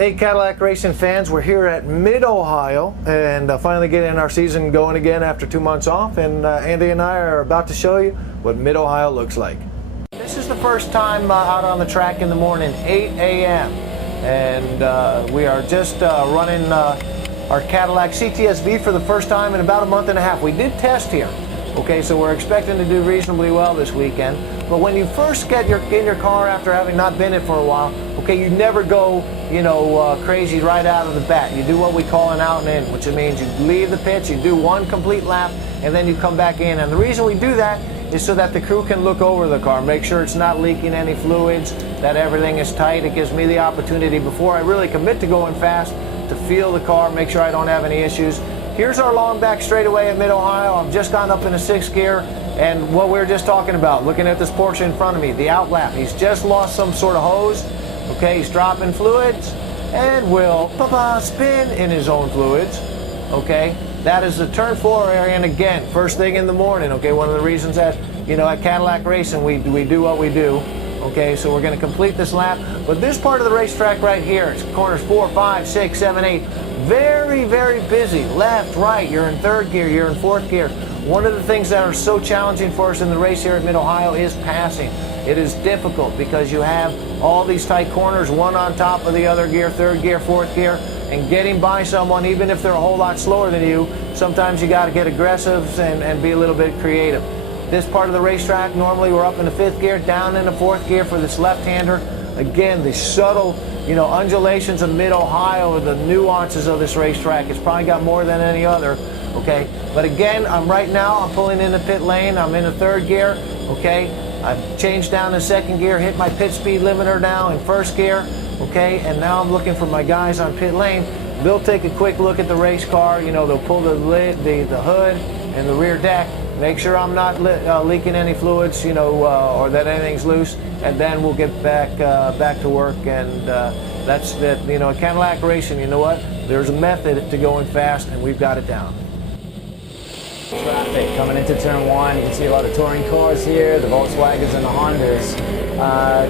Hey Cadillac racing fans, we're here at Mid-Ohio and finally getting our season going again after 2 months off, and Andy and I are about to show you what Mid-Ohio looks like. This is the first time out on the track in the morning, 8 a.m. and we are just running our Cadillac CTS-V for the first time in about a month and a half. We did test here, okay, so we're expecting to do reasonably well this weekend. But when you first get in your car after having not been in it for a while, okay, you never go, crazy right out of the bat. You do what we call an out and in, which means you leave the pits, you do one complete lap, and then you come back in. And the reason we do that is so that the crew can look over the car, make sure it's not leaking any fluids, that everything is tight. It gives me the opportunity, before I really commit to going fast, to feel the car, make sure I don't have any issues. Here's our long back straightaway at Mid-Ohio. I've just gone up into 6th gear, and what we were just talking about, looking at this Porsche in front of me, the outlap. He's just lost some sort of hose. Okay, he's dropping fluids and will spin in his own fluids. Okay, that is the turn 4 area, and again, first thing in the morning. Okay, one of the reasons that, at Cadillac Racing we do what we do. Okay, so we're going to complete this lap, but this part of the racetrack right here, it's corners 4, 5, 6, 7, 8, very, very busy. Left, right, you're in 3rd gear, you're in 4th gear. One of the things that are so challenging for us in the race here at Mid-Ohio is passing. It is difficult because you have all these tight corners, one on top of the other gear, 3rd gear, 4th gear, and getting by someone, even if they're a whole lot slower than you, sometimes you got to get aggressive and be a little bit creative. This part of the racetrack, normally we're up in the 5th gear, down in the 4th gear for this left-hander. Again, the subtle, undulations of Mid-Ohio, the nuances of this racetrack. It's probably got more than any other, okay? But again, I'm pulling in the pit lane. I'm in the 3rd gear, okay? I've changed down to 2nd gear, hit my pit speed limiter now in 1st gear, okay? And now I'm looking for my guys on pit lane. They'll take a quick look at the race car. They'll pull the lid, the hood, and the rear deck. Make sure I'm not leaking any fluids, or that anything's loose, and then we'll get back to work. And that's that. Cadillac Racing. You know what? There's a method to going fast, and we've got it down. Traffic coming into turn 1. You can see a lot of touring cars here, the Volkswagens and the Hondas.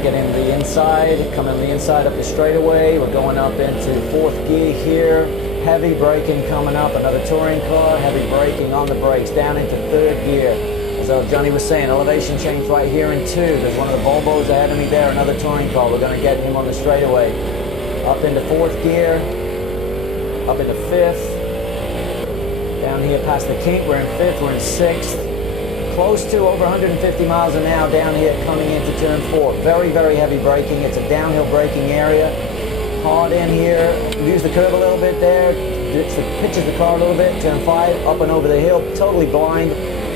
Getting the inside, coming on the inside up the straightaway. We're going up into 4th gear here. Heavy braking coming up, another touring car, heavy braking on the brakes, down into 3rd gear. As Johnny was saying, elevation change right here in 2. There's one of the Volvos ahead of me there, another touring car. We're going to get him on the straightaway. Up into 4th gear, up into 5th. Down here past the kink, we're in 5th, we're in 6th. Close to over 150 miles an hour down here coming into turn 4. Very, very heavy braking. It's a downhill braking area. Hard in here, use the curve a little bit there, pitches the car a little bit, turn 5, up and over the hill, totally blind,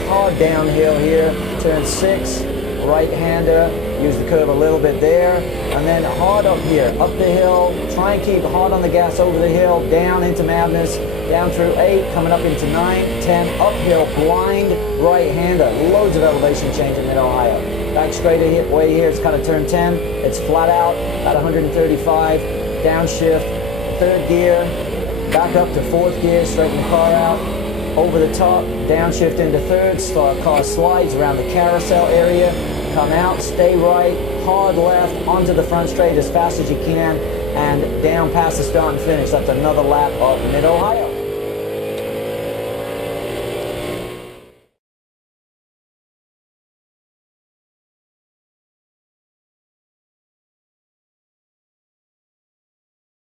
hard downhill here, turn 6, right-hander, use the curve a little bit there, and then hard up here, up the hill, try and keep hard on the gas over the hill, down into madness, down through 8, coming up into 9, 10, uphill, blind, right-hander, loads of elevation change in Mid-Ohio. Back straightaway here, it's kind of turn 10, it's flat out, about 135, downshift, 3rd gear, back up to 4th gear, straighten the car out, over the top, downshift into 3rd, car slides around the carousel area, come out, stay right, hard left, onto the front straight as fast as you can, and down past the start and finish. That's another lap of Mid-Ohio.